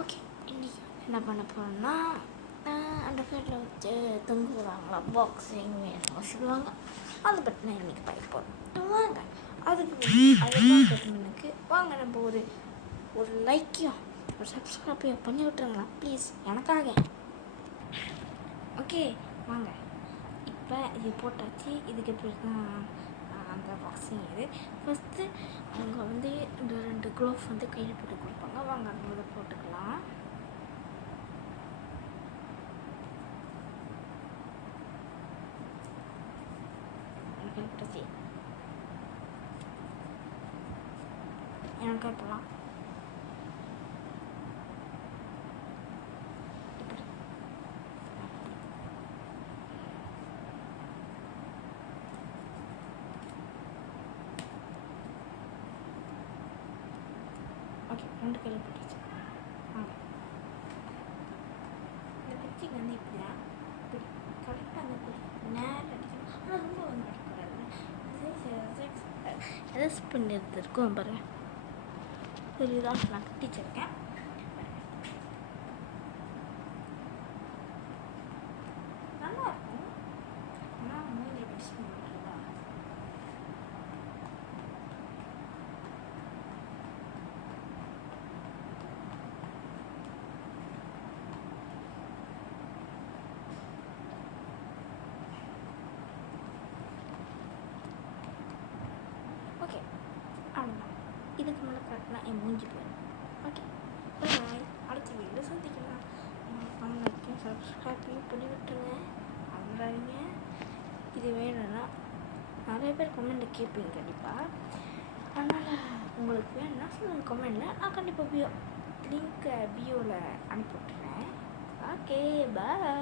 Okay, இன்றைக்கி என்ன பண்ண போகிறோம்னா, அந்த பேரில் வச்சு தொங்குவாங்களா பாக்ஸிங் வேணும் சொல்லுவாங்க. அதை பற்றி நான் இன்றைக்கி பார்க்க போகிறோம். வாங்க அதுக்கு எனக்கு வாங்க நம்ம ஒரு லைக்கையும் ஒரு சப்ஸ்கிரைப்பையும் பண்ணி விட்டுருங்களா ப்ளீஸ், எனக்காக. ஓகே வாங்க, இப்போ இது போட்டாச்சு. இதுக்கு எப்படி அந்த பாக்ஸிங் இது ஃபஸ்ட்டு அவங்க இந்த 2 க்ளோவ்ஸ் கையில் போட்டு கொடுப்பாங்க. வாங்க அதை போட்டுக்கலாம். போட்டாச்சு, எனக்கு போகலாம். ஓகே, 2 கையில் போட்டுச்சு. இந்த பிச்சிக்கு இப்படி தான் இப்படி கரெக்டாக நேரம் அடிக்கணும். ஆனால் ரொம்ப அடிக்கக்கூடாது. எதாவது ஸ்பின் எடுத்துருக்கோம் பாருங்கள், தெரியுதா? நான் கட்டிச்சிருக்கேன். நல்லா இருக்கும், ஆனால் மூஞ்சி பிடிச்சி பண்ணுறதா. ஓகே, அவ்வளோதான். இதுக்கு மேலே காட்டினா என் மூஞ்சி போயிடும். ஓகே பாய், அடுத்த வீடியோ சந்திக்கலாம். அவங்களுக்கு சப்ஸ்கிரைபையும் பண்ணி விட்டுருங்க, அவங்களாங்க. இது வேணும்னா நிறைய பேர் கமெண்ட்டில் கேட்பீங்க கண்டிப்பாக. அதனால் உங்களுக்கு வேணும்னா சொல்லுங்கள் கமெண்டில், நான் கண்டிப்பாக லிங்க்கை பியோவில் அனுப்பி விட்டுறேன். Okay bye.